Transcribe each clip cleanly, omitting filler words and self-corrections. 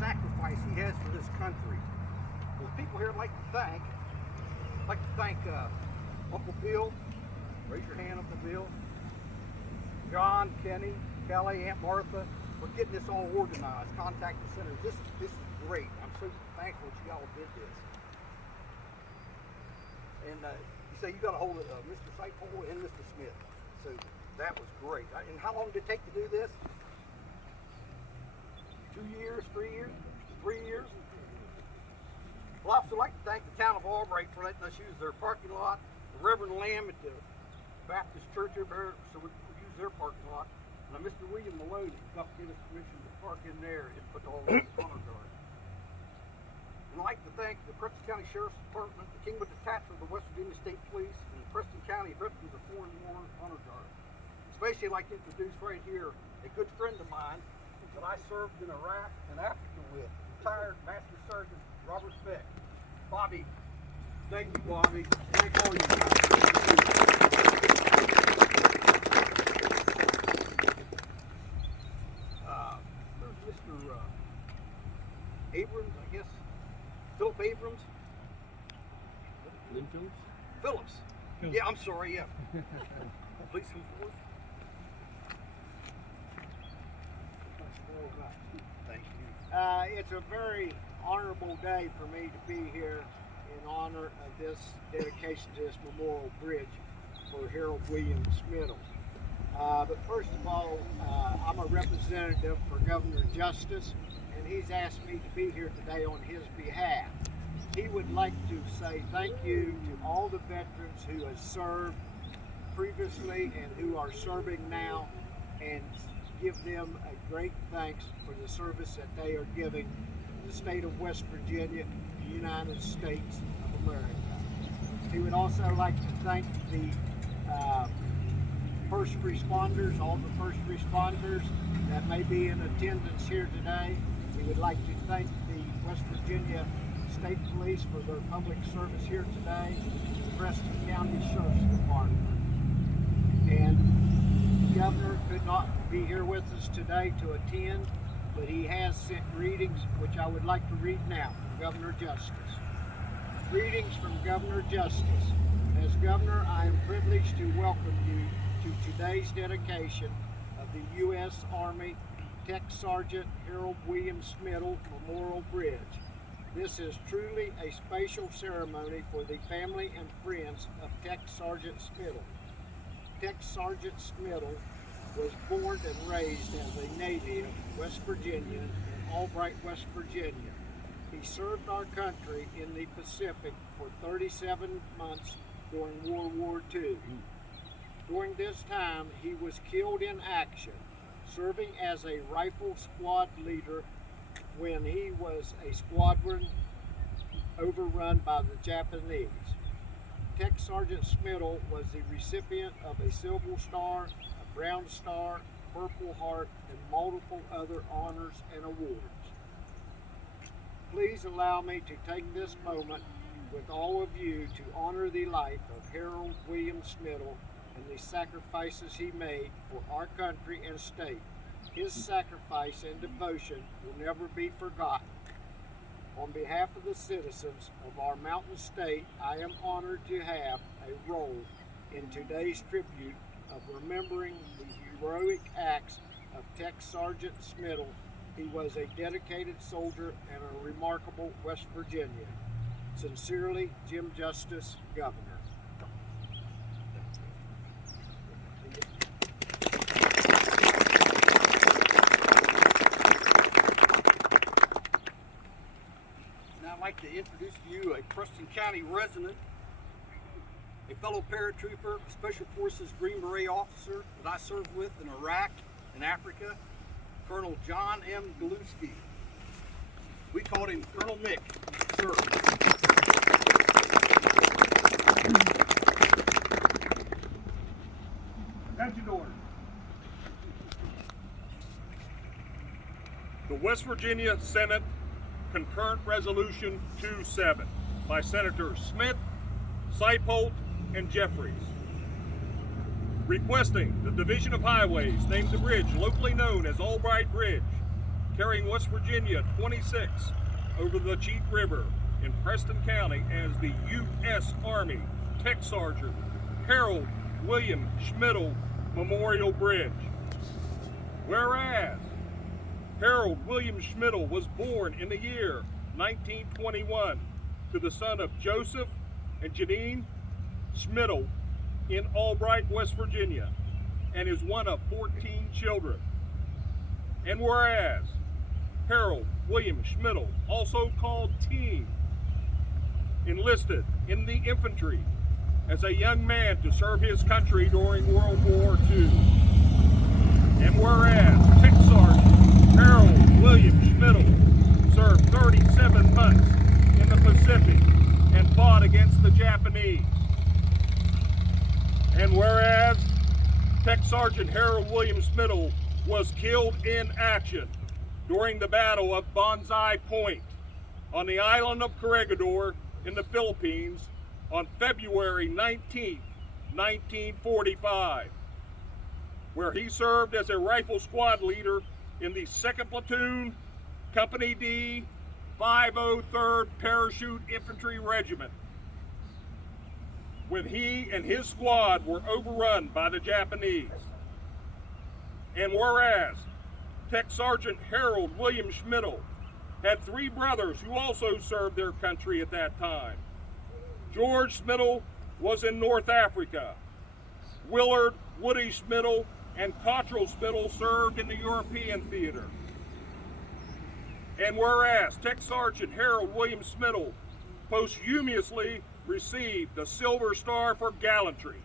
sacrifice he has for this country. The people here I'd like to thank Uncle Bill. Raise your hand, Uncle Bill. John, Kenny, Kelly, Aunt Martha, for getting this all organized. Contact the centers. This is great. I'm so thankful that you all did this. And you say you got a hold of Mr. Sightpole and Mr. Smith. So that was great. And how long did it take to do this? 2 years, 3 years, 3 years? Well, I'd also like to thank the town of Albright for letting us use their parking lot, the Reverend Lamb at the Baptist Church over there, so we could use their parking lot. And Mr. William Maloney got to give us permission to park in there and put all the honor guard. And I'd like to thank the Preston County Sheriff's Department, the Kingwood Detachment of the West Virginia State Police, and the Preston County Veterans of Foreign War Honor Guard. Especially I'd like to introduce right here a good friend of mine that I served in Iraq and Africa with, retired Master Sergeant Robert Beck. Bobby, thank you, Bobby. Thank all you guys. There's Mr. Abrams, I guess. Philip Abrams. Lynn Phillips? Phillips. Yeah, I'm sorry, yeah. Please come forward. Thank you. It's a very honorable day for me to be here in honor of this dedication to this memorial bridge for Harold William Schmidle. But first of all, I'm a representative for Governor Justice, and he's asked me to be here today on his behalf. He would like to say thank you to all the veterans who have served previously and who are serving now, and give them a great thanks for the service that they are giving the state of West Virginia, the United States of America. He would also like to thank the first responders, all the first responders that may be in attendance here today. He would like to thank the West Virginia State Police for their public service here today, the Preston County Sheriff's Department. And the Governor could not be here with us today to attend, but he has sent greetings, which I would like to read now from Governor Justice. Greetings from Governor Justice. As Governor, I am privileged to welcome you to today's dedication of the U.S. Army Tech Sergeant Harold William Schmidle Memorial Bridge. This is truly a special ceremony for the family and friends of Tech Sergeant Schmidle. Tech Sergeant Schmidle was born and raised as a native West Virginian in Albright, West Virginia. He served our country in the Pacific for 37 months during World War II. During this time, he was killed in action, serving as a rifle squad leader when he was a squadron overrun by the Japanese. Tech Sergeant Schmidle was the recipient of a Silver Star, a Brown Star, Purple Heart, and multiple other honors and awards. Please allow me to take this moment with all of you to honor the life of Harold William Schmidle and the sacrifices he made for our country and state. His sacrifice and devotion will never be forgotten. On behalf of the citizens of our mountain state, I am honored to have a role in today's tribute of remembering the heroic acts of Tech Sergeant Schmidle. He was a dedicated soldier and a remarkable West Virginian. Sincerely, Jim Justice, Governor. Now I'd like to introduce to you a Preston County resident, a fellow paratrooper, a Special Forces Green Beret officer that I served with in Iraq and Africa, Colonel John M. Galuski. We called him Colonel Mick, sir. Attention order. The West Virginia Senate Concurrent Resolution 2-7 by Senators Smith, Sightpole, and Jeffries, requesting the Division of Highways name the bridge locally known as Albright Bridge carrying West Virginia 26 over the Cheat River in Preston County as the U.S. Army Tech Sergeant Harold William Schmidle Memorial Bridge. Whereas Harold William Schmidle was born in the year 1921 to the son of Joseph and Janine Schmidle in Albright, West Virginia, and is one of 14 children. And whereas Harold William Schmidle, also called Teen, enlisted in the infantry as a young man to serve his country during World War II. And whereas Tech Sergeant Harold William Schmidle served 37 months in the Pacific and fought against the Japanese. And whereas Tech Sergeant Harold William Schmidle was killed in action during the Battle of Banzai Point on the island of Corregidor in the Philippines on February 19, 1945, where he served as a rifle squad leader in the 2nd Platoon, Company D, 503rd Parachute Infantry Regiment, when he and his squad were overrun by the Japanese. And whereas Tech Sergeant Harold William Schmidle had 3 brothers who also served their country at that time. George Schmidle was in North Africa. Willard Woody Schmidle and Cottrell Schmidle served in the European theater. And whereas Tech Sergeant Harold William Schmidle posthumously received the Silver Star for gallantry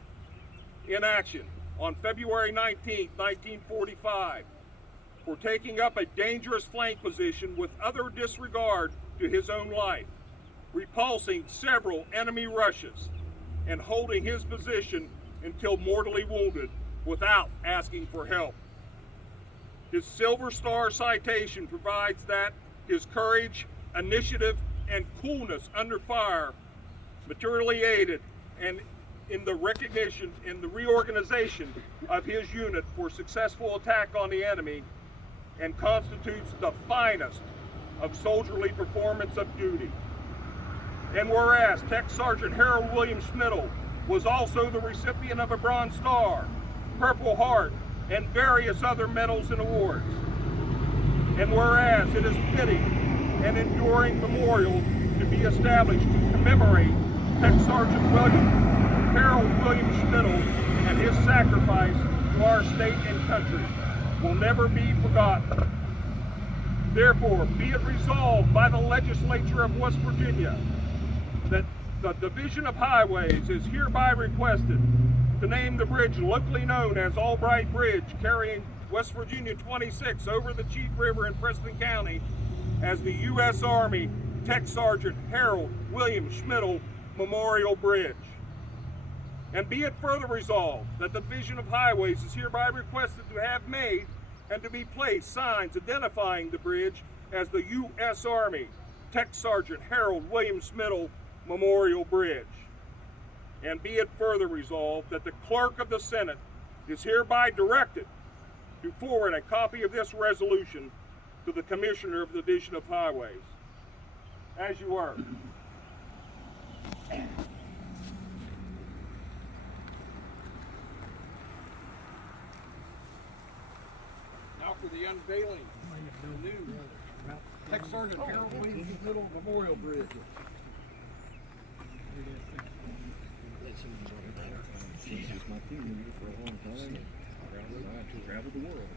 in action on February 19, 1945, for taking up a dangerous flank position with utter disregard to his own life, repulsing several enemy rushes and holding his position until mortally wounded without asking for help. His Silver Star citation provides that his courage, initiative, and coolness under fire materially aided and in the recognition and the reorganization of his unit for successful attack on the enemy, and constitutes the finest of soldierly performance of duty. And whereas Tech Sergeant Harold William Schmidle was also the recipient of a Bronze Star, Purple Heart, and various other medals and awards. And whereas it is fitting an enduring memorial to be established to commemorate Tech Sergeant Harold William Schmidle and his sacrifice to our state and country will never be forgotten. Therefore, be it resolved by the legislature of West Virginia that the Division of Highways is hereby requested to name the bridge locally known as Albright Bridge, carrying West Virginia 26 over the Cheat River in Preston County, as the U.S. Army Tech Sergeant Harold William Schmidle Memorial Bridge. And be it further resolved that the Division of Highways is hereby requested to have made and to be placed signs identifying the bridge as the U.S. Army Tech Sergeant Harold William Schmidle Memorial Bridge. And be it further resolved that the Clerk of the Senate is hereby directed to forward a copy of this resolution to the Commissioner of the Division of Highways. As you are. Now for the unveiling of the new Tech Sergeant Harold William Schmidle Memorial Bridge. This is my team for a long time. I traveled the world.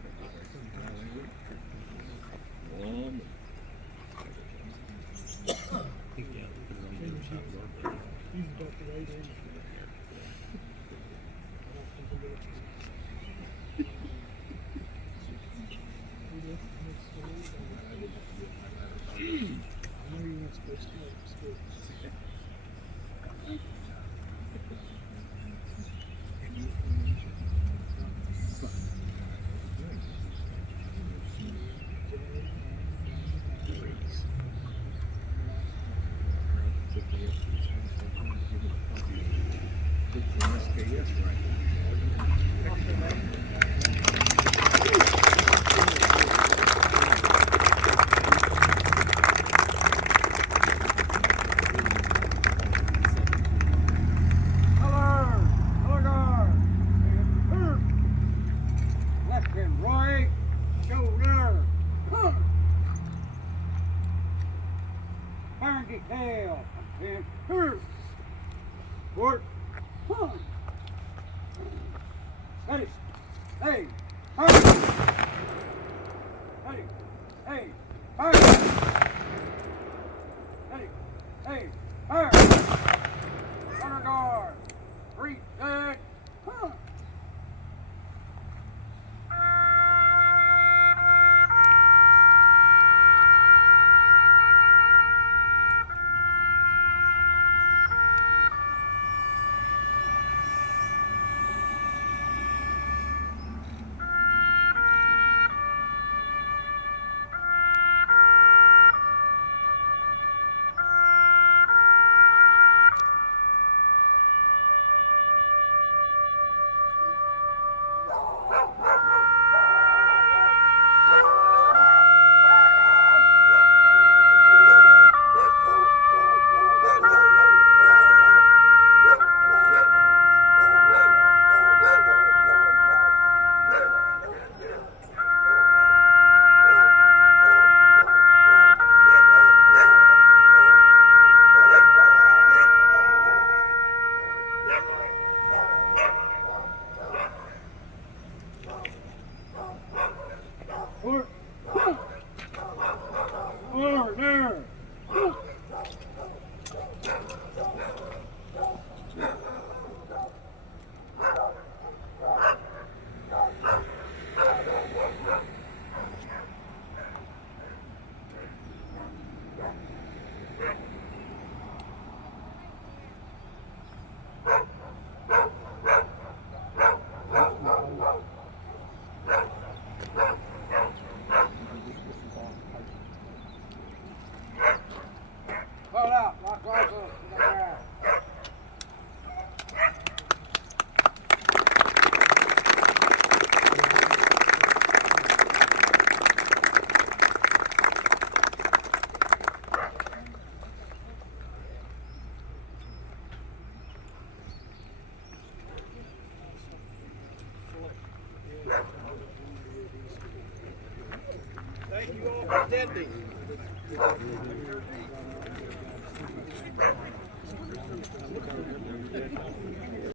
Hey, hey, fire! Hey, hey, fire! Hey, hey, fire! Honor guard! 3, 6, huh! There. Fall out, lock eyes up. Thank you all for attending.